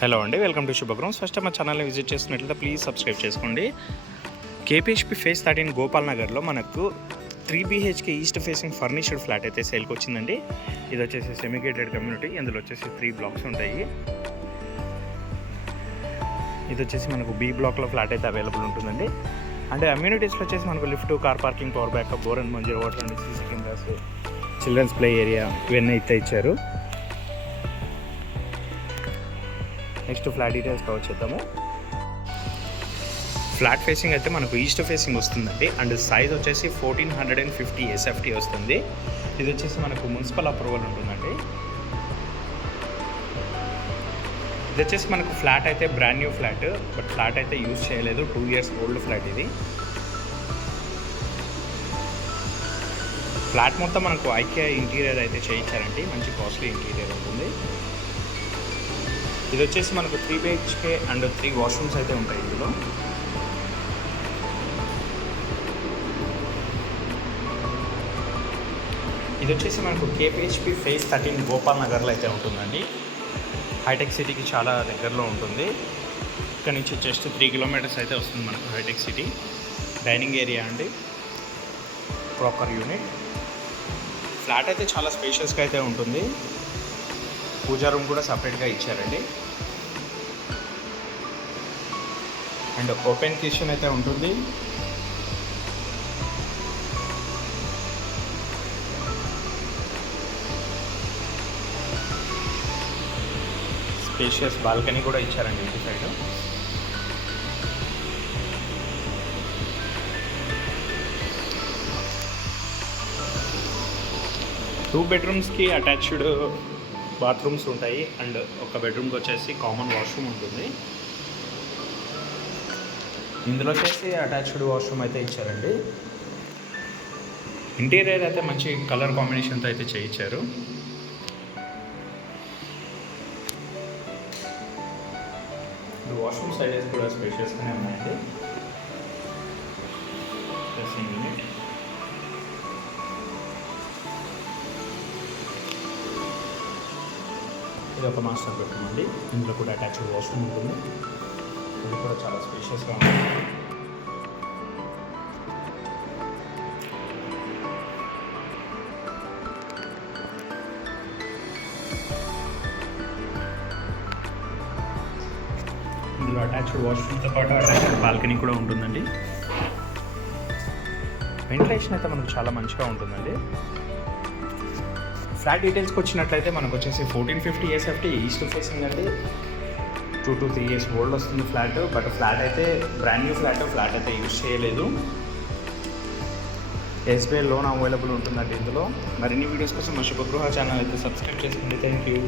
హలో అండి, welcome to శుభగ్రౌండ్స్. ఫస్ట్ మా ఛానల్ని విజిట్ చేస్తున్నట్లయితే ప్లీజ్ సబ్స్క్రైబ్ చేసుకోండి. కేపీహెచ్పి ఫేస్ 13 గోపాల్ నగర్లో మనకు 3 BHK ఈస్ట్ ఫేసింగ్ ఫర్నిచర్డ్ ఫ్లాట్ అయితే సేల్కి వచ్చిందండి. ఇది వచ్చేసి సెమిగేటెడ్ కమ్యూనిటీ. ఇందులో వచ్చేసి 3 బ్లాక్స్ ఉంటాయి. ఇది వచ్చేసి మనకు బి బ్లాక్లో ఫ్లాట్ అయితే అవైలబుల్ ఉంటుందండి. అంటే అమ్యూనిటీస్లో వచ్చేసి మనకు lift, car parking, power backup, bore and మంజీరో water and CC cameras, children's play area ఇవన్నీ అయితే ఇచ్చారు. నెక్స్ట్ ఫ్లాట్ డీటెయిల్స్ కవర్ చేద్దాము. ఫ్లాట్ ఫేసింగ్ అయితే మనకు ఈస్ట్ ఫేసింగ్ వస్తుందండి. అండ్ సైజ్ వచ్చేసి 1450 SFT వస్తుంది. ఇది వచ్చేసి మనకు మున్సిపల్ అప్రూవల్ ఉంటుందండి. ఇది వచ్చేసి మనకు ఫ్లాట్ అయితే brand new flat, but flat అయితే యూజ్ చేయలేదు. 2 years ఓల్డ్ ఫ్లాట్ ఇది. ఫ్లాట్ మొత్తం మనకు ఐకియా ఇంటీరియర్ అయితే చేయించారండి. మంచి కాస్ట్లీ ఇంటీరియర్ ఉంటుంది. ఇది వచ్చేసి మనకు 3 BHK అండ్ 3 వాష్రూమ్స్ అయితే ఉంటాయి ఇందులో. ఇది వచ్చేసి మనకు కేపీహెచ్పి ఫేస్ 13 గోపాల్ నగర్లో అయితే ఉంటుందండి. హైటెక్ సిటీకి చాలా దగ్గరలో ఉంటుంది. ఇక్కడ నుంచి జస్ట్ 3 kilometers అయితే వస్తుంది మనకు హైటెక్ సిటీ. డైనింగ్ ఏరియా అండి, ప్రాపర్ యూనిట్. ఫ్లాట్ అయితే చాలా స్పేషియస్గా అయితే ఉంటుంది. పూజా రూమ్ కూడా సపరేట్గా ఇచ్చారండి. అండ్ ఓపెన్ కిచెన్ అయితే ఉంటుంది. స్పేషియస్ బాల్కనీ కూడా ఇచ్చారండి ఇటు సైడ్. టూ బెడ్రూమ్స్కి అటాచ్డ్ బాత్రూమ్స్ ఉంటాయి. అండ్ ఒక బెడ్రూమ్కి వచ్చేసి కామన్ వాష్రూమ్ ఉంటుంది. ఇందులో వచ్చేసి అటాచ్డ్ వాష్రూమ్ అయితే ఇచ్చారండి. ఇంటీరియర్ అయితే మంచి కలర్ కాంబినేషన్తో అయితే చేయించారు. వాష్రూమ్ సైజెస్ కూడా స్పేషియస్గానే ఉన్నాయండి. Dressing unit. ఇది ఒక మాస్టర్ బెడ్రూమ్ అండి. ఇందులో కూడా అటాచ్డ్ వాష్రూమ్ ఉంటుంది. ఇది కూడా చాలా స్పేషియస్గా ఉంటుంది. ఇందులో అటాచ్డ్ వాష్రూమ్తో పాటు అటాచ్డ్ బాల్కనీ కూడా ఉంటుందండి. వెంటిలేషన్ అయితే మనకు చాలా మంచిగా ఉంటుందండి. ఫ్లాట్ డీటెయిల్స్కి వచ్చినట్లయితే మనకు వచ్చేసి 1450 SFT ఈస్ట్ ఫేసింగ్ అండి. 2 to 3 years ఓల్డ్ వస్తుంది ఫ్లాట్. బట్ ఫ్లాట్ అయితే బ్రాండ్ న్యూ ఫ్లాట్ అయితే యూజ్ చేయలేదు. SBI లోన్ అవైలబుల్ ఉంటుందండి ఇందులో. మరిన్ని వీడియోస్ కోసం మా శుభగృహ ఛానల్ అయితే సబ్స్క్రైబ్ చేసుకోండి. Thank you.